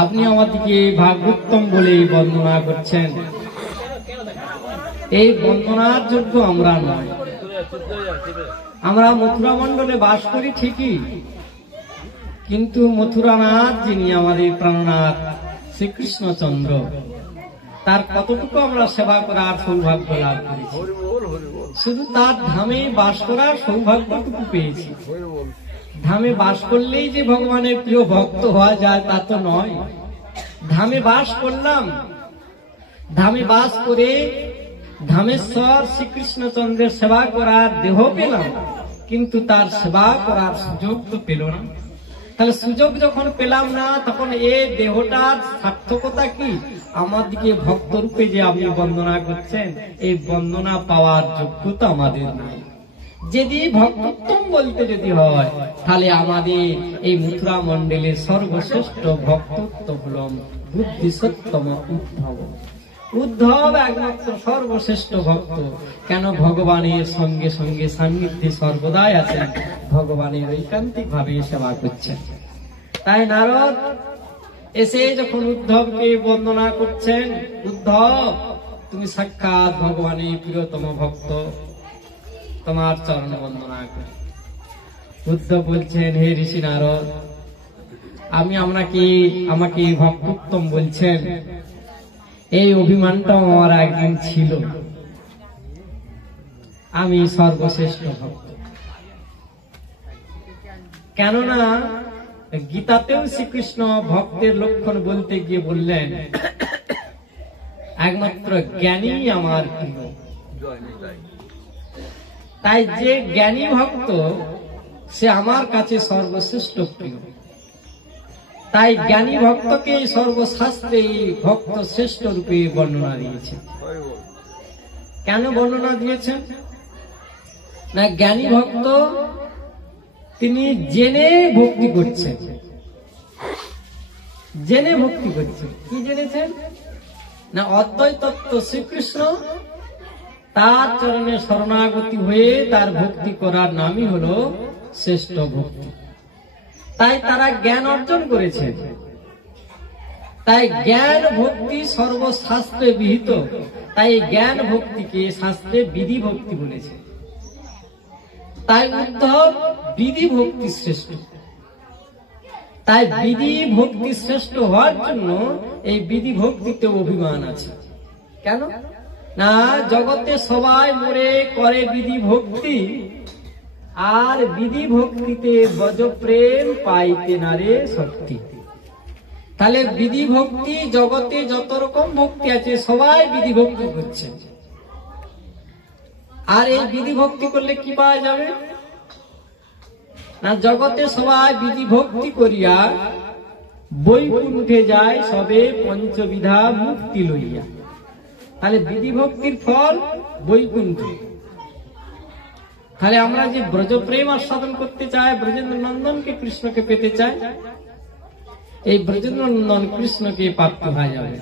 আপনি আমাদেরকে ভাগবতম বলে বন্দনা করছেন, এই বন্দনার যোগ্য আমরা নয়। আমরা মথুরা মণ্ডলে বাস করি ঠিকই, কিন্তু মথুরানাথ যিনি আমাদের প্রাণনাথ শ্রীকৃষ্ণচন্দ্র, তার কতটুকু আমরা সেবা করার সৌভাগ্য লাভ করেছি। শুধু তার ধামে বাস করার সৌভাগ্যটুকু পেয়েছি। ধামে বাস করলেই যে ভগবানের প্রিয় ভক্ত হওয়া যায় তা তো নয়। ধামে বাস করলাম, ধামে বাস করে ধামেশ্বর শ্রীকৃষ্ণচন্দ্রের সেবা করার দেহ পেলাম, কিন্তু তার সেবা করার সুযোগ তো পেল না। তাহলে সুযোগ যখন পেলাম না, তখন এই দেহটার সার্থকতা কি? আমাদেরকে ভক্ত রূপে যে আপনি বন্দনা করছেন, এই বন্দনা পাওয়ার যোগ্যতা আমাদের নাই। যদি ভক্তোত্তম বলতে যদি হয়, তাহলে আমাদের এই মথুরা মণ্ডলের সর্বশ্রেষ্ঠ ভক্তোত্তম হল বুদ্ধিসত্তম উদ্ধব। উদ্ধব একমাত্র সর্বশ্রেষ্ঠ ভক্ত। কেন? ভগবানের সঙ্গে সঙ্গে সান্নিধ্যে সর্বদাই আছেন, ভগবানের ঐকান্তিক ভাবে সেবা করছেন। তাই নারদ এসে যখন উদ্ধবকে বন্দনা করছেন, উদ্ধব তুমি সাক্ষাৎ ভগবানের প্রিয়তম ভক্ত, তোমার চরণ বন্দনা করি। উদ্ধব বলছেন, হে ঋষি নারদ, আমাকে ভক্তোত্তম বলছেন, এই অভিমানটাও আমার একদিন ছিল। আমি সর্বশ্রেষ্ঠ ভক্ত। কেননা গীতাতেও শ্রীকৃষ্ণ ভক্তের লক্ষণ বলতে গিয়ে বললেন, একমাত্র জ্ঞানী আমার প্রিয়। তাই যে জ্ঞানী ভক্ত, সে আমার কাছে সর্বশ্রেষ্ঠ প্রিয়। তাই জ্ঞানী ভক্তকে সর্বশাস্ত্রে ভক্ত শ্রেষ্ঠ রূপে বর্ণনা দিয়েছে। কেন বর্ণনা দিয়েছেন? না, জ্ঞানী ভক্ত তিনি জেনে ভক্তি করছেন। জেনে ভক্তি করছেন। কি জেনেছেন? না, অদ্বৈত তত্ত্ব শ্রীকৃষ্ণ, তার চরণে শরণাগতি হয়ে তার ভক্তি করার নামই হল শ্রেষ্ঠ ভক্তি। তাই তারা জ্ঞান অর্জন করেছে। তাই জ্ঞান ভক্তি সর্বশাস্ত্রে বিহিত। তাই জ্ঞান ভক্তিকে শাস্ত্রে বিধি ভক্তি বলেছে। তাই উদ্ধব বিধি ভক্তি শ্রেষ্ঠ। তাই বিধি ভক্তি শ্রেষ্ঠ হওয়ার জন্য এই বিধি ভক্তিতে অভিমান আছে। কেন? না, জগতে সবাই মরে করে বিধি ভক্তি, আর বিধি ভক্তিতে ব্রজ প্রেম পাইতে না রে শক্তি। তাহলে বিধি ভক্তি, জগতে যত রকম ভক্তি আছে সবাই বিধি ভক্তি করছে। আর এই বিধি ভক্তি করলে কি পাওয়া যাবে? না, জগতে সবাই বিধি ভক্তি করিয়া বৈকুণ্ঠে যায় সবে পঞ্চবিধা মুক্তি লইয়া। তাহলে বিধি ভক্তির ফল বৈকুণ্ঠ। তাহলে আমরা যে ব্রজ প্রেম আস্বাদন করতে চাই, ব্রজেন্দ্র নন্দনকে কৃষ্ণকে পেতে চাই, এই ব্রজেন্দ্র নন্দন কৃষ্ণকে প্রাপ্ত হয়ে যাবে।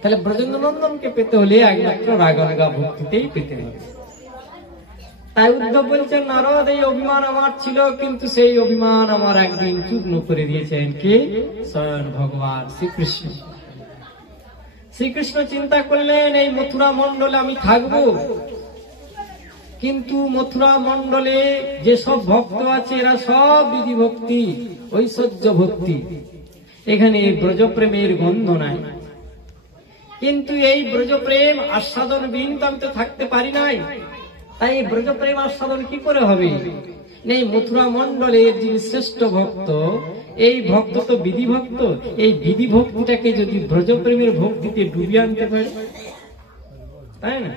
তাহলে ব্রজেন্দ্র নন্দনকে পেতে হলে একমাত্র রাগানুগা ভক্তিতেই পেতে হবে। তাই উদ্ধব বলছেন, নারদ এই অভিমান আমার ছিল, কিন্তু সেই অভিমান আমার একদিন চূর্ণ করে দিয়েছেন কে? স্বয়ং ভগবান শ্রীকৃষ্ণ। শ্রীকৃষ্ণ চিন্তা করলেন, এই মথুরা মণ্ডলে আমি থাকবো, কিন্তু মথুরা মণ্ডলে যেসব ভক্ত আছে এরা সব বিধি ভক্তি, ঐশ্বর্য ভক্তি, এখানে ব্রজপ্রেমের গন্ধ নাই। কিন্তু এই ব্রজপ্রেম আস্বাদন বিহীন তো আমি তো থাকতে পারি নাই। তাই এই ব্রজপ্রেম আস্বাদন কি করে হবে? এই মথুরা মণ্ডলের যিনি শ্রেষ্ঠ ভক্ত, এই ভক্ত তো বিধি ভক্ত। এই বিধি ভক্তিটাকে যদি ব্রজপ্রেমের ভক্তিতে ডুবিয়ে আনতে পারে, তাই না?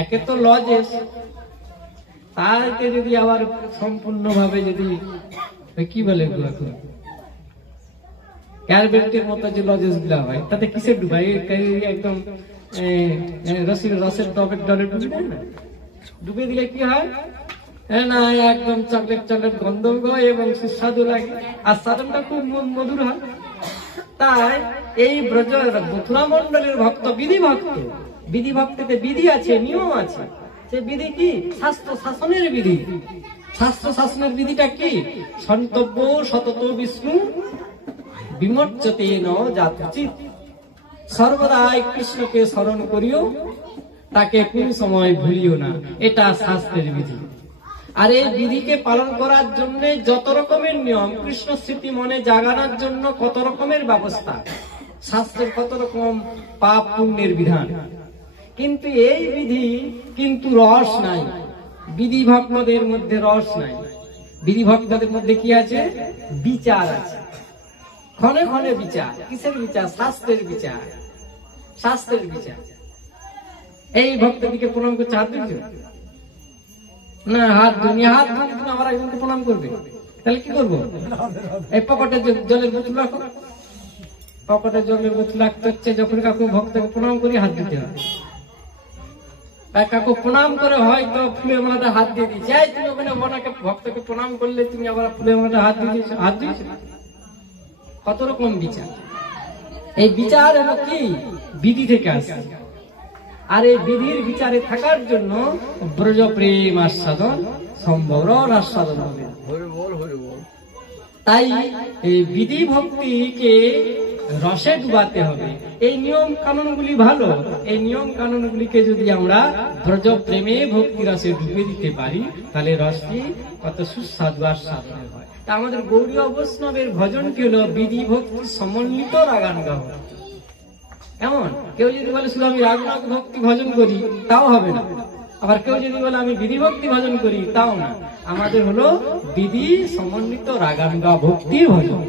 একে তো লজেস, তাকে যদি আবার সম্পূর্ণ ভাবে যদি কি বলে ক্যারবেটের মতো যে লজেস গুলা হয়, তাতে কিসে ডুবাই? একদম রসের টপের ডলে ডুবে দেয় না? ডুবে দিলে কি হয় না, একদম চকলেট চকলেট গন্ধ এবং সুস্বাদু লাগে, আর সাধনটা খুব মধুর হয়। তাই এই ব্রজ মথুরা মণ্ডলের ভক্ত বিধি ভক্ত। বিধি ভক্তিতে বিধি আছে, নিয়ম আছে। সে বিধি কি? শাস্ত্র শাসনের বিধি। শাস্ত্র শাসনের বিধিটা কি? সন্তব্য সতত বিষ্ণু বিমর্চতে ন যাতচিত, সর্বদাই কৃষ্ণকে স্মরণ করিও, তাকে কোন সময় ভুলিও না। এটা শাস্ত্রের বিধি। আর এই বিধিকে পালন করার জন্য যত রকমের নিয়ম, কৃষ্ণ স্মৃতি মনে জাগানোর জন্য কত রকমের ব্যবস্থা, শাস্ত্রের কত রকম পাপ পুণ্যের বিধান। কিন্তু এই বিধি কিন্তু রস নাই, বিধি ভক্তদের মধ্যে রস নাই। বিধি ভক্তদের মধ্যে কি আছে? বিচার আছে, ক্ষণে ক্ষণে বিচার। কিসের বিচার? শাস্ত্রের বিচার, শাস্ত্রের বিচার। এই ভক্তদিকে প্রণাম করছে, হাত দিচ্ছে না, হাত দুনিয়া হাত ধরে আমার একজনকে প্রণাম করবে, তাহলে কি করবো? এই পকেটে জলের বোতল রাখো, পকেটে জলের বোতল রাখতে হচ্ছে। যখন কাকু ভক্তকে প্রণাম করি হাত দিতে হবে। কাকু প্রণাম করে হয়তো ফুলের মালাতে হাত দিয়ে দিয়েছে, তুমি ওখানে ওনাকে ভক্তকে প্রণাম করলে তুমি আবার ফুলের মালাতে হাত দিয়েছ, হাত দিয়েছ। কত রকম বিচার। এই বিচার হলো কি? বিধি থেকে আসে। আর এই বিধির বিচারে থাকার জন্য ব্রজ প্রেম আস্বাদন সম্ভব, আস্বাদন হবে। তাই এই বিধি ভক্তিকে রসে ডুবাতে হবে। এই নিয়ম কানুনগুলি ভালো, এই নিয়ম কানুনগুলিকে যদি আমরা ব্রজ প্রেমে ভক্তি রসে ডুবে দিতে পারি, তাহলে রসটি কত সুস্বাদু আস্বাদন হয়। তা আমাদের গৌড়ীয় বৈষ্ণবের ভজনটি হলো বিধি ভক্তি সমন্বিত রাগানুগাহ। এমন কেউ যদি বলে শুধু আমি রাগ ভক্তি ভজন করি, তাও হবে না। আবার কেউ যদি বলে আমি বিধি ভক্তি ভজন করি, তাও না। আমাদের হলো বিধি সমন্বিত রাগানুগা ভক্তির ভজন।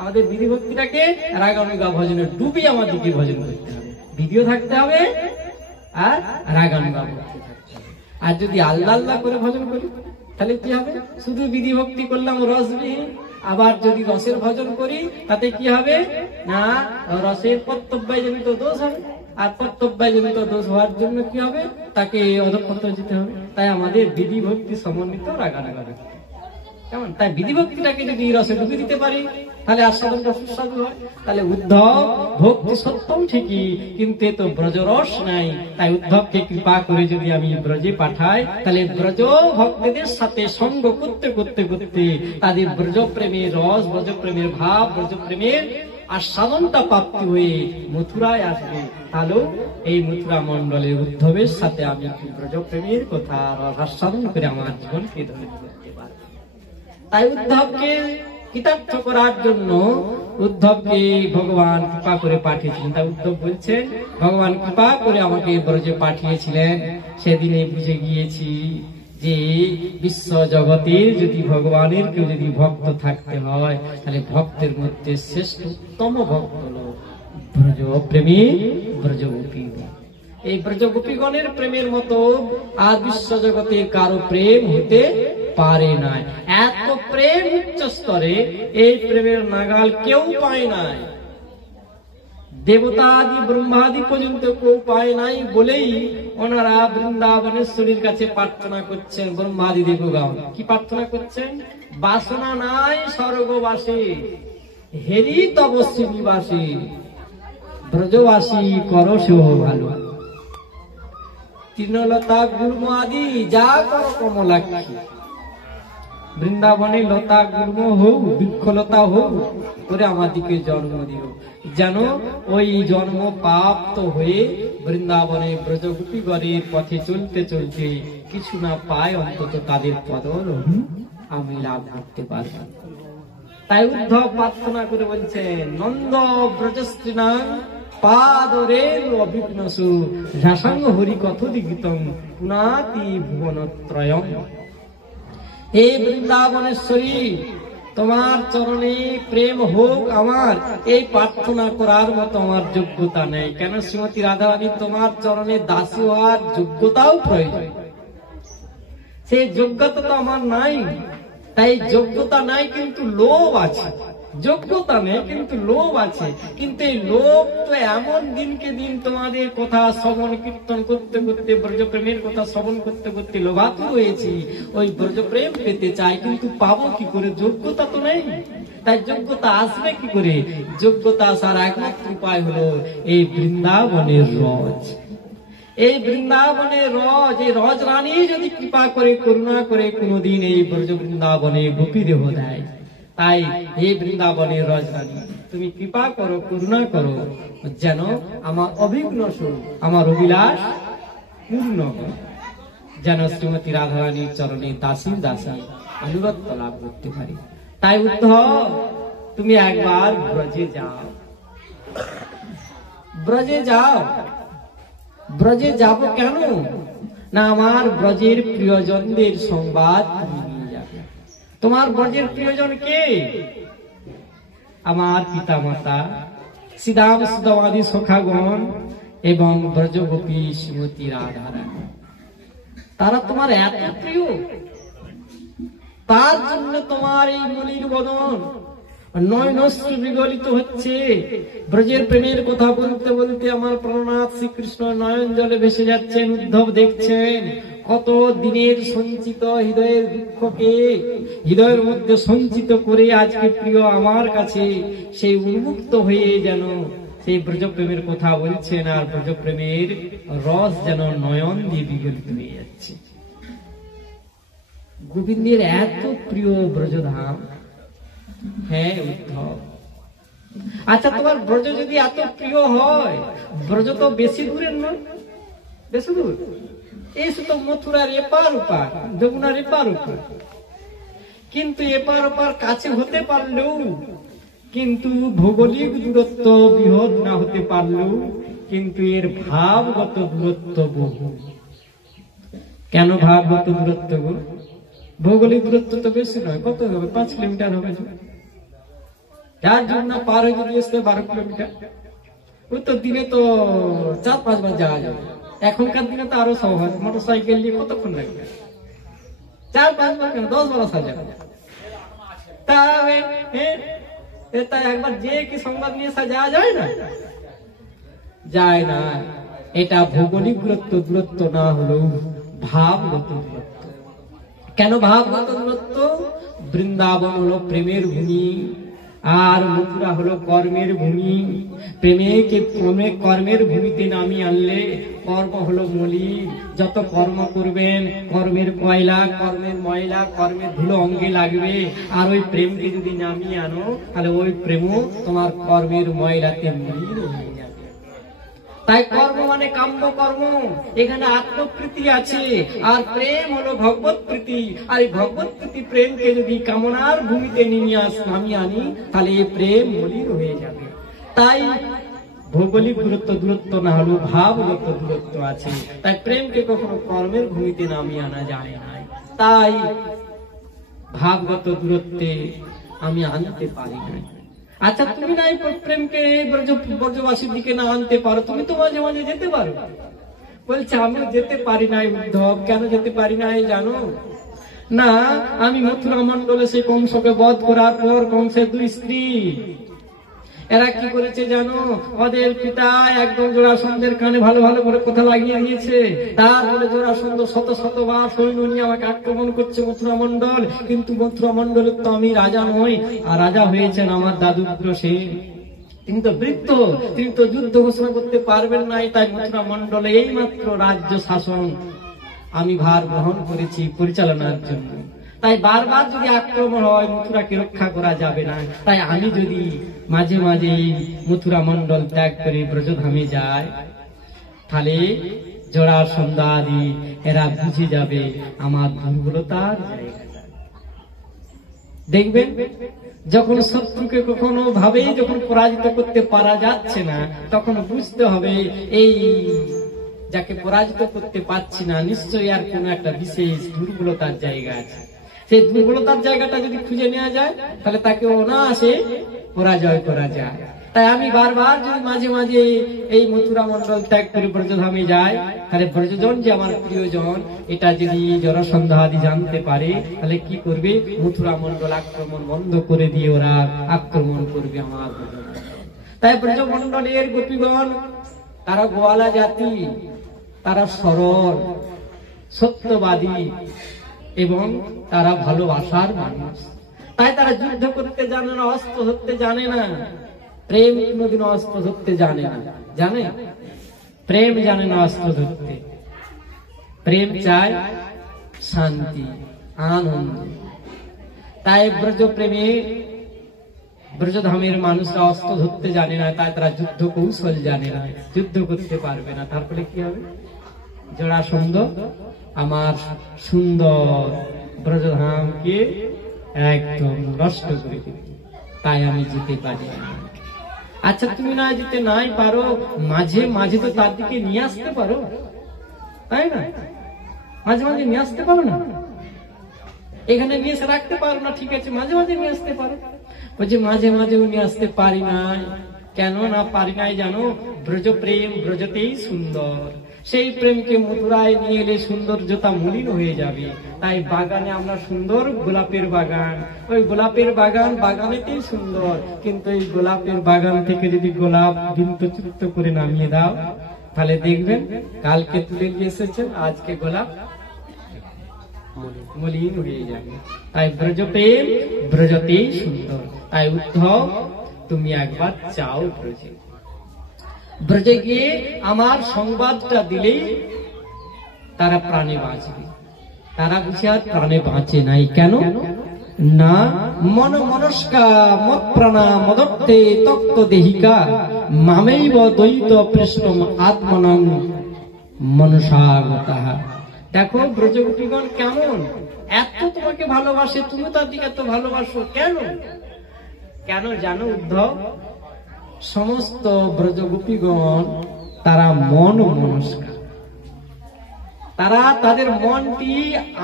আমাদের বিধি ভক্তিটাকে রাগানুগা ভজনে ডুবি আমাদেরকে ভজন করতে হবে। বিধিও থাকতে হবে আর রাগানুগা ভক্তি থাকতে হবে। আর যদি আল্লাহ আল্লাহ করে ভজন করি, তাহলে কি হবে? শুধু বিধি ভক্তি করলাম রসবিহীন। আবার যদি রসের ভজন করি, তাতে কি হবে না? রসের কর্তব্যায় জনিত দোষ হবে। আর কর্তব্যায় জনিত দোষ হওয়ার জন্য কি হবে? তাকে অধঃপতন যেতে হবে। তাই আমাদের বিধি ভক্তি সমন্বিত রাগানুগা ভক্তি কেমন? তাই বিধি ভক্তিটাকে যদি রসে ডুবে দিতে পারি, তাহলে আস্বাদনটা সুস্বাদু হয়। তাহলে উদ্ধব ভক্তি সত্যম ঠিকই, কিন্তু এ তো ব্রজরস নাই। তাই উদ্ধবকে কৃপা করে যদি আমি ব্রজে পাঠাই, তাহলে ব্রজ ভক্তদের সাথে সঙ্গ করতে করতে করতে তাদের ব্রজ প্রেমের রস, ব্রজ প্রেমের ভাব, ব্রজ প্রেমের আস্বাদনটা প্রাপ্তি হয়ে মথুরায় আসবে। তাহলেও এই মথুরা মন্ডলের উদ্ধবের সাথে আমি ব্রজ প্রেমের কথা আস্বাদন করে আমার জীবনকে ধরে করতে পারবো। তাই উদ্ধবকে কৃতার্থ করার জন্য উদ্ধবকে ভগবান কৃপা করে পাঠিয়েছিলেন। তাই উদ্ধব বলছেন, ভগবান কৃপা করে আমাকে ব্রজে পাঠিয়েছিলেন। সেদিনে বুঝে গিয়েছি যে বিশ্ব জগতের যদি ভগবানের কেউ যদি ভক্ত থাকতে হয়, তাহলে ভক্তের মধ্যে শ্রেষ্ঠতম ভক্ত হল ব্রজ প্রেমী ব্রজগোপী। এই ব্রজগোপীগণের প্রেমের মতো আর বিশ্ব জগতে কারো প্রেম হতে পারে না। এত প্রেম উচ্চ স্তরে, এই প্রেমের নাগাল কেউ পায় নাই। দেবতা আদি ব্রহ্মাদি পর্যন্ত কেউ পায় নাই বলেই ওনারা বৃন্দাবনেশ্বরীর কাছে প্রার্থনা করছেন। ব্রহ্মাদি দেবগণ কি প্রার্থনা করছেন? বাসনা নাই স্বর্গবাসী, হেরি তব শ্রীনিবাসী, ব্রজবাসী করো সেও ভালো। তৃণলতা গুল্ম আদি যা কর কমলাক্ষী, বৃন্দাবনে লতা গুল্ম হোক, বৃক্ষলতা হোক, করে আমাদিকে জন্ম দিও। যেন ওই জন্ম প্রাপ্ত হয়ে বৃন্দাবনে ব্রজগোপীগণের পথে চলতে চলতে কিছু না পায়, অন্তত তাদের পদল আমি লাভ করতে পারব। তাই উদ্ধব প্রার্থনা করে বলছেন, নন্দ ব্রজস্ত্রীনাং পাদরের অবিঘ্নসু ঝাসাঙ্গ হরি কথোদিগীতং পুনাতি ভুবনত্রয়ং। হে বৃন্দাবনেশ্বরী, তোমার চরণে প্রেম হোক আমার, এই প্রার্থনা করার মতো আমার যোগ্যতা নেই। কেন শ্রীমতী রাধারানী তোমার চরণে দাসী হওয়ার যোগ্যতাও প্রয়োজন, সেই যোগ্যতা তো আমার নাই। তাই যোগ্যতা নাই কিন্তু লোভ আছে, যোগ্যতা নেই কিন্তু লোভ আছে। কিন্তু এই লোভ তো এমন দিনকে দিন তোমাদের কথা শ্রবণ কীর্তন করতে করতে, ব্রজপ্রেমের কথা শ্রবণ করতে করতে লোভাতুর হয়েছি। ওই ব্রজপ্রেম পেতে চাই, কিন্তু পাবো কি করে? যোগ্যতা তো নেই। তাই যোগ্যতা আসবে কি করে? যোগ্যতা আসার একমাত্র উপায় হলো এই বৃন্দাবনের রস। এই বৃন্দাবনের রজ, এই রজ রানী যদি কৃপা করে করুণা করে কোনদিন এই ব্রজ বৃন্দাবনে গোপী দেহ দেয়, তাই এই বৃন্দাবনের রজ রানী তুমি কৃপা করো, করুণা করো, যেন আমার অভিঘ্ন সুখ, আমার অভিলাষ পূর্ণ হয়, যেন শ্রীমতী রাধারানীর চরণে দাসী দাসী অনুরক্ত লাভ করতে পারি। তাই উদ্ধব, তুমি একবার ব্রজে যাও, ব্রজে যাও। ব্রজে যাব কেন না, আমার ব্রজের প্রিয়জনদের সংবাদ তুমি নিয়ে যাবে। তোমার ব্রজের প্রিয়জন কে? আমার পিতা মাতা, শ্রীদাম সুদামাদি সখাগণ এবং ব্রজগোপী শ্রীমতী রাধারানী, তারা তোমার এত প্রিয়, তার জন্য তোমার এই মলির বদন নয়নশ্রু বিগলিত হচ্ছে। ব্রজের প্রেমের কথা বলতে বলতে আমার প্রাণনাথ শ্রীকৃষ্ণ নয়ন জলে ভেসে যাচ্ছেন। উদ্ধব দেখছেন কত দিনের সঞ্চিত হৃদয়ের দুঃখকে হৃদয়ের মধ্যে সঞ্চিত করে আজকে প্রিয় আমার কাছে সেই উন্মুক্ত হয়ে যেন সেই ব্রজপ্রেমের কথা বলছেন, আর ব্রজপ্রেমের রস যেন নয়ন দিয়ে বিগলিত হয়ে যাচ্ছে। গোবিন্দের এত প্রিয় ব্রজধাম। হ্যাঁ উদ্ধব, আচ্ছা তোমার ব্রজ যদি এত প্রিয় হয়, ব্রজ তো বেশি দূরের নয়, বেশি দূর, এই তো মথুরার এপার ওপার, যমুনার এপার ওপার। কিন্তু এপার ওপার কাছে হতে পারলেও, কিন্তু ভৌগোলিক দূরত্ব বৃহৎ না হতে পারলেও, কিন্তু এর ভাবগত দূরত্ব বহু। কেন ভাবগত দূরত্ব? ভৌগোলিক দূরত্ব তো বেশি নয়, কত হবে? 5 কিলোমিটার হবে। যার জন্য পার হয়ে যদি আসতে 12 কিলোমিটার, ওই তো দিনে তো 4-5 বার যাওয়া যাবে। এখনকার দিনে তো আরো সহজ, মোটর সাইকেল নিয়ে কতক্ষণ লাগবে? 4-5 বার কেন, 10-12 সাজা। তাই একবার যে কি সংবাদ নিয়ে যাওয়া যায় না, যায় না। এটা ভৌগোলিক দূরত্ব না হলেও ভাবগত দূরত্ব। কেন ভাবগত দূরত্ব? বৃন্দাবন হলো প্রেমের ভূমি, আর মথুরা হলো কর্মের ভূমি। কর্মের ভূমিতে নামিয়ে আনলে কর্ম হলো মলি। যত কর্ম করবেন, কর্মের কয়লা, কর্মের ময়লা, কর্মের ধুলো অঙ্গে লাগবে। আর ওই প্রেমকে যদি নামিয়ে আনো, তাহলে ওই প্রেমও তোমার কর্মের ময়লাতে মলিন হয়ে যাবে। তাই কর্ম মানে কাম্য কর্ম, এখানে আত্মপ্রীতি আছে, আর প্রেম হলো ভগবত প্রীতি। আর এই ভগবত প্রীতি প্রেমকে যদি কামনার ভূমিতে নামিয়ে আনি, তাহলে এই প্রেম মলিন হয়ে যাবে। তাই ভৌগোলিক দূরত্ব না হলেও ভাবগত দূরত্ব আছে। তাই প্রেমকে কখনো কর্মের ভূমিতে নামিয়ে আনা যায় না। তাই ভাবগত দূরত্বে আমি আনতে পারি না। আচ্ছা তুমি না প্রেমকে ব্রজবাসীর দিকে না আনতে পারো, তুমি তো মাঝে মাঝে যেতে পারো। বলছে আমিও যেতে পারি নাই উদ্ধব। কেন যেতে পারি নাই জানো না? আমি মথুরা মন্ডলে সেই কংসকে বধ করার পর কংসের 2 স্ত্রী, এরা কি করেছে জানো? ওদের পিতা একদম জোড়াসন্ধের কানে ভালো ভালো করে কথা লাগিয়ে দিয়েছে। তারপরে জোড়াসন্ধ শতবার সৈন্য নিয়ে আমাকে আক্রমণ করছে মথুরা মন্ডল। কিন্তু মথুরা মন্ডলের তো আমি রাজা নই, আর রাজা হয়েছেন আমার দাদু উগ্রসেন। তিনি তো বৃদ্ধ, তিনি তো যুদ্ধ ঘোষণা করতে পারবেন না। তাই মথুরা মন্ডলে এইমাত্র রাজ্য শাসন আমি ভার গ্রহণ করেছি পরিচালনার জন্য। তাই বারবার যদি আক্রমণ হয়, মথুরাকে রক্ষা করা যাবে না। তাই আমি যদি মাঝে মাঝে মথুরা মন্ডল ত্যাগ করে ব্রজধামে যাই, তাহলে জোড়ার সন্ধ্যাদি এরা বুঝে যাবে আমার দুর্বলতার জায়গাটা। দেখবেন যখন শত্রুকে কখনো ভাবেই যখন পরাজিত করতে পারা যাচ্ছে না, তখন বুঝতে হবে এই যাকে পরাজিত করতে পারছি না, নিশ্চয়ই আর কোন একটা বিশেষ দুর্বলতার জায়গা আছে। সেই দুর্বলতার জায়গাটা যদি খুঁজে নেওয়া যায়, তাহলে তাকে অনায়াসে পরাজয় করা যায়। তাই আমি বারবার যদি মাঝে মাঝে এই মথুরা মন্ডল ত্যাগ করে ব্রজধামে যাই, তাহলে ব্রজজন যে আমার প্রিয়জন, এটা যদি জরাসন্ধ জানতে পারে, তাহলে কি করবে? মথুরা মন্ডল আক্রমণ বন্ধ করে দিয়ে ওরা আক্রমণ করবে আমার ব্রজমন্ডল। তাই ব্রজমন্ডলের গোপীগণ তারা গোয়ালা জাতি, তারা সরল, সত্যবাদী এবং তারা ভালোবাসার মানুষ। তাই তারা যুদ্ধ করতে জানে না, অস্ত্র ধরতে জানে না। প্রেম কোনদিন অস্ত্র ধরতে জানে না, জানে? প্রেম জানে না অস্ত্র ধরতে, প্রেম চায় শান্তি, আনন্দ। তাই ব্রজ প্রেমে ব্রজধামের মানুষরা অস্ত্র ধরতে জানে না, তাই তারা যুদ্ধ কৌশল জানে না, যুদ্ধ করতে পারবে না। তারপরে কি হবে? জরাসন্ধ আমার সুন্দর ব্রজধামকে একদম নষ্ট করে দিবে, তাই আমি যেতে পারি না। আচ্ছা, তুমি না যেতে নাই পারো, মাঝে মাঝে তো তার দিকে নিয়ে আসতে পারো, তাই না? মাঝে মাঝে নিয়ে আসতে পারো না? এখানে নিয়ে এসে রাখতে পারো না, ঠিক আছে, মাঝে মাঝে নিয়ে আসতে পারো। বলছে মাঝে মাঝেও নিয়ে আসতে পারি নাই। কেন না পারি নাই জানো? ব্রজ প্রেম ব্রজতেই সুন্দর। সেই প্রেমকে মথুরায় নিয়ে এলে সৌন্দর্যতা মলিন হয়ে যাবে। তাই বাগানে আমরা সুন্দর গোলাপের বাগান, ওই গোলাপের বাগান বাগানেতেই সুন্দর, কিন্তু এই গোলাপের বাগান থেকে যদি গোলাপ বিন্দুযুক্ত করে নামিয়ে দাও, তাহলে দেখবেন কালকে তুলে নিয়ে এসেছেন, আজকে গোলাপ মলিন হয়ে যাবে। তাই ব্রজ প্রেম ব্রজতেই সুন্দর। তাই উদ্ধব, তুমি একবার চাও ব্রজে, ব্রজে গিয়ে আমার সংবাদটা দিলেই তারা প্রাণে বাঁচবে। তারা বুঝে আর প্রাণে বাঁচে নাই। কেন না? মন মনস্কা মত প্রাণা মদত্তে তত্ত্ব দেহিকা মামেইব দ্বৈত পৃষ্ঠম আত্মনং মনসাগতা। দেখো ব্রজগোপীগণ কেমন এত তোমাকে ভালোবাসে, তুমি তার দিকে এত ভালোবাসো কেন? কেন জানো উদ্ধব? সমস্ত ব্রজগোপীগণ তারা মন মনস্কা, তারা তাদের মনটি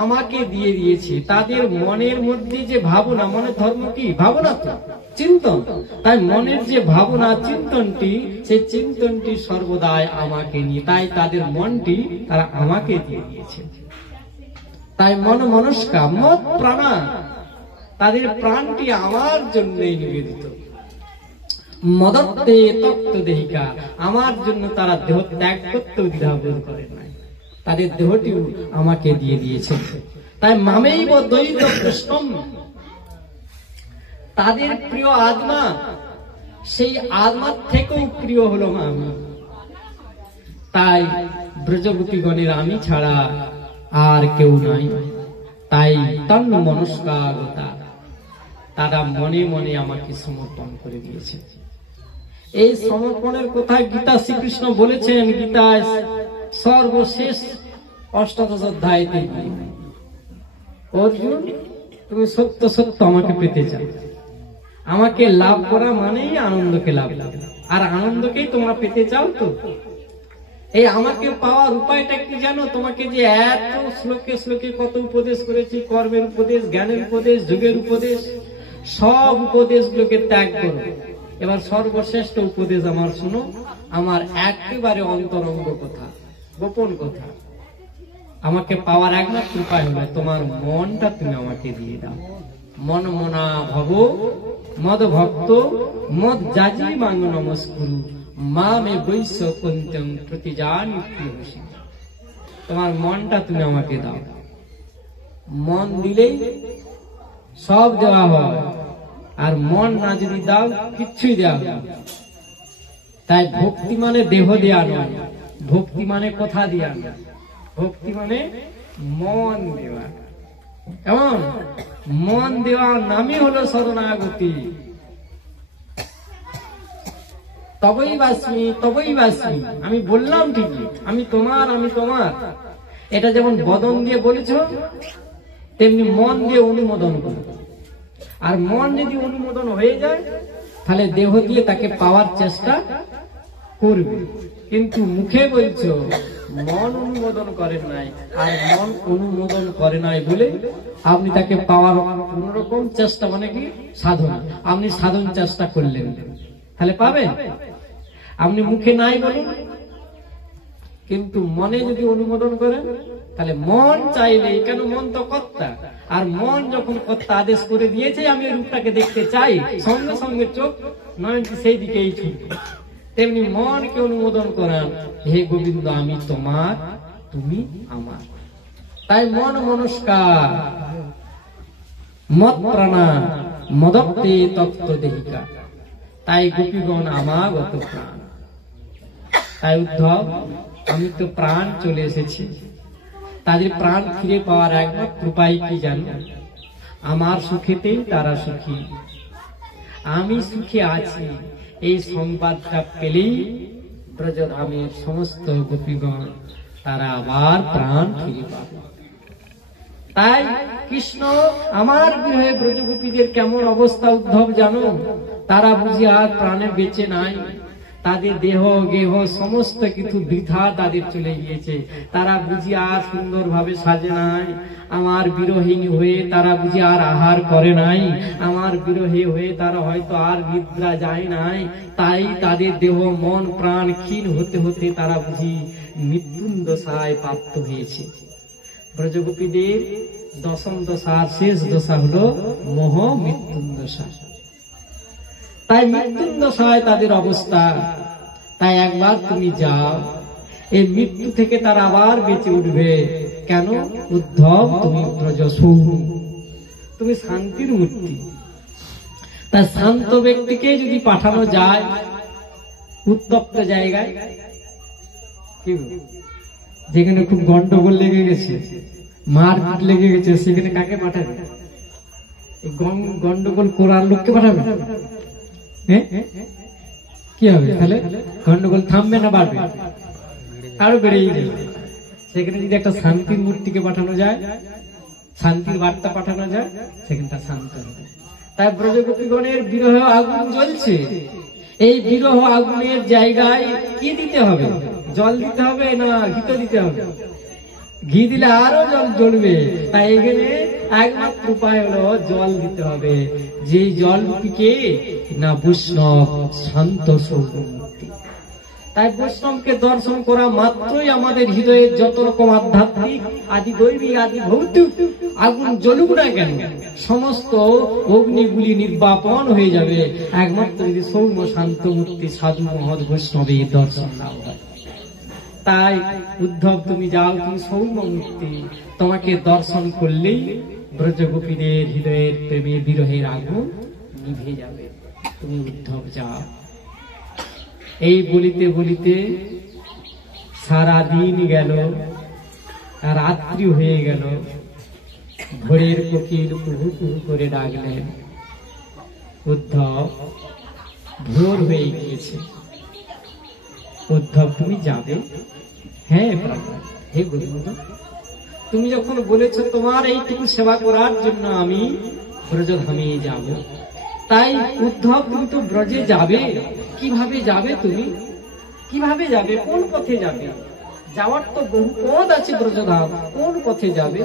আমাকে দিয়ে দিয়েছে। তাদের মনের মধ্যে যে ভাবনা, মনের ধর্ম কি? ভাবনা তো চিন্তন। তাই মনের যে ভাবনা চিন্তনটি, সেই চিন্তনটি সর্বদাই আমাকে নিয়ে, তাই তাদের মনটি তারা আমাকে দিয়ে দিয়েছে। তাই মন মনস্কা মত প্রাণা, তাদের প্রাণটি আমার জন্যই নিবেদিত। মদত্তে তত্ত্ব দেহিকা, আমার জন্য তারা দেহ ত্যাগ করতেও দ্বিধাবোধ করে নাই, তাদের দেহটিও আমাকে দিয়ে দিয়েছে। তাই মামেইব দ্বৈত কৃষ্ণম, তাদের প্রিয় আত্মা, সেই আত্মার থেকেও প্রিয় হলো আমি। তাই ব্রজগোপীগণের আমি ছাড়া আর কেউ নাই। তাই তন্ন মনস্কাগতা, তারা মনে মনে আমাকে সমর্পণ করে দিয়েছে। এই সমর্পণের কথা গীতা শ্রীকৃষ্ণ বলেছেন, গীতায় সর্বশেষ অষ্টাদশ অধ্যায়তে, অর্জুন তুমি সত্য সত্য আমাকে পেতে চাও। আমাকে লাভ করা মানেই আনন্দকে লাভ, আর আনন্দকেই তোমরা পেতে চাও। তো এই আমাকে পাওয়ার উপায়টা কি জানো? তোমাকে যে এত শ্লোকে শ্লোকে কত উপদেশ করেছি, কর্মের উপদেশ, জ্ঞানের উপদেশ, যুগের উপদেশ, সব উপদেশগুলোকে ত্যাগ করো। এবার সর্বশ্রেষ্ঠ উপদেশ আমার শুনো, আমার একেবারে অন্তরঙ্গ কথা, গোপন কথা। আমাকে পাওয়ার একমাত্র উপায় হলো তোমার মনটা তুমি আমাকে দিয়ে দাও। মন মনা ভব মদ ভক্ত মদ যাজি মাঙ্গ নমস্কুরু মা মে বৈশ্য কন্তম প্রতিজানি প্রিয়সী। তোমার মনটা তুমি আমাকে দাও। মন দিলেই সব দেওয়া হয়, আর মন না যদি দাও কিচ্ছুই দেওয়া হয়। তাই ভক্তি মানে দেহ দেয়া নয়, ভক্তি মানে কথা দেয়া নয়, ভক্তি মানে মন দেওয়া। এমন মন দেওয়ার নামই হলো শরণাগতি। তবেই বাসমি তবেই বাসমি, আমি বললাম ঠিকই, আমি তোমার আমি তোমার। এটা যেমন বদন দিয়ে বলেছ, তেমনি মন দিয়ে অনুমোদন করো। আর মন যদি অনুমোদন হয়ে যায়, তাহলে দেহ দিয়ে তাকে পাওয়ার চেষ্টা করবে। কিন্তু মুখে বলছো মন অনুমোদন করে নাই, আর মন অনুমোদন করে নাই বলে আপনি তাকে পাওয়ার কোন রকম চেষ্টা, মানে কি সাধনা, আপনি সাধন চেষ্টা করলেন, তাহলে পাবেন? আপনি মুখে নাই বলুন, কিন্তু মনে যদি অনুমোদন করেন, তাহলে মন চাইলে, কেন মন তো কর্তা, আর মন যখন কর্তা আদেশ করে দিয়েছে আমি রূপটাকে দেখতে চাই, সঙ্গে সঙ্গে চোখ নয় সেই দিকেই ছুটবে। তেমনি মনকে অনুমোদন করেন, হে গোবিন্দ আমি তোমার, তুমি আমার। তাই মন মনস্কার মত প্রাণা মদত্তে তত্ত্ব দেহিকা। তাই গোপীগণ আমাগত প্রাণ। তাই উদ্ধব, আমি তো প্রাণ চলে এসেছি, তাদের প্রাণ ফিরে পাওয়ার একমাত্র উপায় কি জানো? আমার সুখেতেই তারা সুখী, আমি সুখে আছি, এই সংবাদটা পেলেই ব্রজধামের সমস্ত গোপীগণ তারা আবার প্রাণ ফিরে পাবে। তাই কৃষ্ণ আমার গৃহে ব্রজগোপীদের কেমন অবস্থা উদ্ধব জানো? তারা বুঝি আর প্রাণে বেঁচে নাই, তাদের দেহ গেহ সমস্ত কিছু বৃথা তাদের চলে গিয়েছে, তারা বুঝি আর সুন্দরভাবে সাজে নাই, আমার বিরোহিনী হয়ে তারা বুঝি আর আহার করে নাই, আমার বিরোহী হয়ে তারা হয়তো আর নিদ্রা যায় নাই, তাই তাদের দেহ মন প্রাণ ক্ষীণ হতে হতে তারা বুঝি মৃত্যুর দশায় প্রাপ্ত হয়েছে। ব্রজগোপীদের দশম দশার শেষ দশা হলো মোহ মৃত্যুর দশা। তাই মৃত্যুর দশায় তাদের অবস্থা। তাই একবার তুমি যাও, এই মৃত্যু থেকে তারা আবার বেঁচে উঠবে। কেন? উদ্ধব, তুমি ব্রজ সৌম্য, তুমি শান্তির মূর্তি। তাই শান্ত ব্যক্তিকে যদি পাঠানো যায় উত্তপ্ত জায়গায়, কি যেখানে খুব গন্ডগোল লেগে গেছে, মারপিট লেগে গেছে, সেখানে কাকে পাঠাবে? গন্ডগোল করার লোককে পাঠাবে? কি হবে তাহলে? গন্ডগোল থামবে না, বাড়বে, আরো বেড়েই যাবে। সেখানে যদি একটা শান্তির মূর্তিকে পাঠানো যায়, শান্তির বার্তা পাঠানো যায়, সেখানটা শান্ত হবে। তাই ব্রজগোপীগণের বিরহ আগুন জ্বলছে, এই বিরহ আগুনের জায়গায় কি দিতে হবে? জল দিতে হবে না ঘি দিতে হবে? ঘি দিলে আরো জল জ্বলবে। তাই এখানে একমাত্র উপায় হলো জল দিতে হবে। যে জল কে না বৈষ্ণব শান্ত সৌমূর্তি। তাই বৈষ্ণবকে দর্শন করা মাত্রই আমাদের হৃদয়ের যত রকম আধ্যাত্মিক, আদি দৈবিক, আদি ভৌতিক আগুন জ্বলুক না কেন, সমস্ত অগ্নিগুলি নির্বাপন হয়ে যাবে একমাত্র যদি সৌম্য শান্ত মূর্তি সাধু মহৎ বৈষ্ণবের দর্শন না হয়। তাই উদ্ধব, তুমি যাও, তুমি সৌম্য মূর্তি, তোমাকে দর্শন করলেই ব্রজগোপীদের হৃদয়ের প্রেমে বিরহের আগুন নিভে যাবে। তুমি উদ্ধব যাও। এই বলিতে বলিতে সারা দিন গেল, রাত্রি হয়ে গেল। ভোরের কোকিল কুহু কুহু করে ডাকলেন, উদ্ধব ভোর হয়ে গিয়েছে, উদ্ধব তুমি যাবে? হ্যাঁ হে গুরুবন্ধু, তুমি যখন বলেছ তোমার এইটুকু সেবা করার জন্য আমি ব্রজধামে যাব। তাই উদ্ধব, তুমি তো ব্রজে যাবে, কিভাবে যাবে? তুমি কিভাবে যাবে? কোন পথে যাবে? যাওয়ার তো বহু পথ আছে ব্রজধাম, কোন পথে যাবে?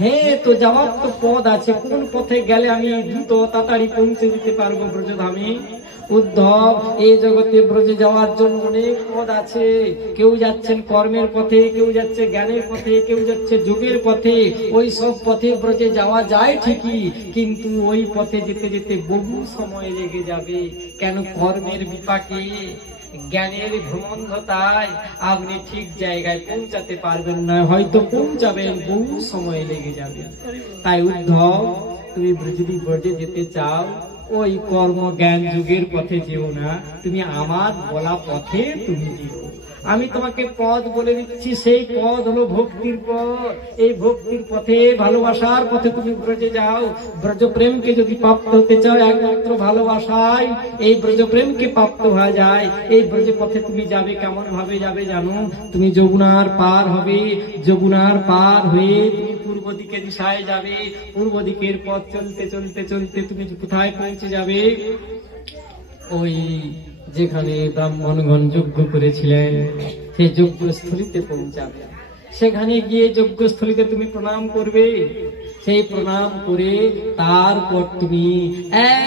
হ্যাঁ, তো যাওয়ার তো পথ আছে, কোন পথে গেলে আমি দ্রুত তাড়াতাড়ি পৌঁছে যেতে পারবো ব্রজধামে? উদ্ধব, এই জগতে ব্রজে যাওয়ার জন্য অনেক পথ আছে। কেউ যাচ্ছেন কর্মের পথে, কেউ যাচ্ছে জ্ঞানের পথে, কেউ যাচ্ছে যোগের পথে। ওই সব পথে ব্রজে যাওয়া যায় ঠিকই, কিন্তু ওই পথে যেতে যেতে বহু সময় লেগে যাবে। কেন? কর্মের বিপাকে, জ্ঞানের ভ্রমণতায় আপনি ঠিক জায়গায় পৌঁছাতে পারবেন না, হয়তো পৌঁছাবেন, বহু সময় লেগে যাবে। তাই উদ্ধব, তুমি যদি ব্রজে যেতে চাও, ওই কর্ম জ্ঞান যুগের পথে যেও না, তুমি আমার বলা পথে তুমি যেও। আমি তোমাকে পথ বলে দিচ্ছি, সেই পথ হলো ভক্তির পথ। এই ভক্তির পথে, ভালোবাসার পথে তুমি ব্রজে যাও। ব্রজপ্রেমকে যদি প্রাপ্ত হতে চাও, একমাত্র ভালোবাসায় এই ব্রজপ্রেমকে প্রাপ্ত হওয়া যায়। এই ব্রজ পথে তুমি যাবে, কেমন ভাবে যাবে জানো? তুমি যমুনার পার হবে, যমুনার পার হয়ে তুমি পূর্ব দিকে দিশায় যাবে। পূর্ব দিকের পথ চলতে চলতে চলতে তুমি কোথায় পৌঁছে যাবে? ওই যেখানে ব্রাহ্মণগণ যজ্ঞ করেছিলেন, সেই যজ্ঞস্থলিতে পৌঁছাবে। সেখানে গিয়ে যজ্ঞস্থলিতে তুমি প্রণাম করবে। সেই প্রণাম করে তারপর তুমি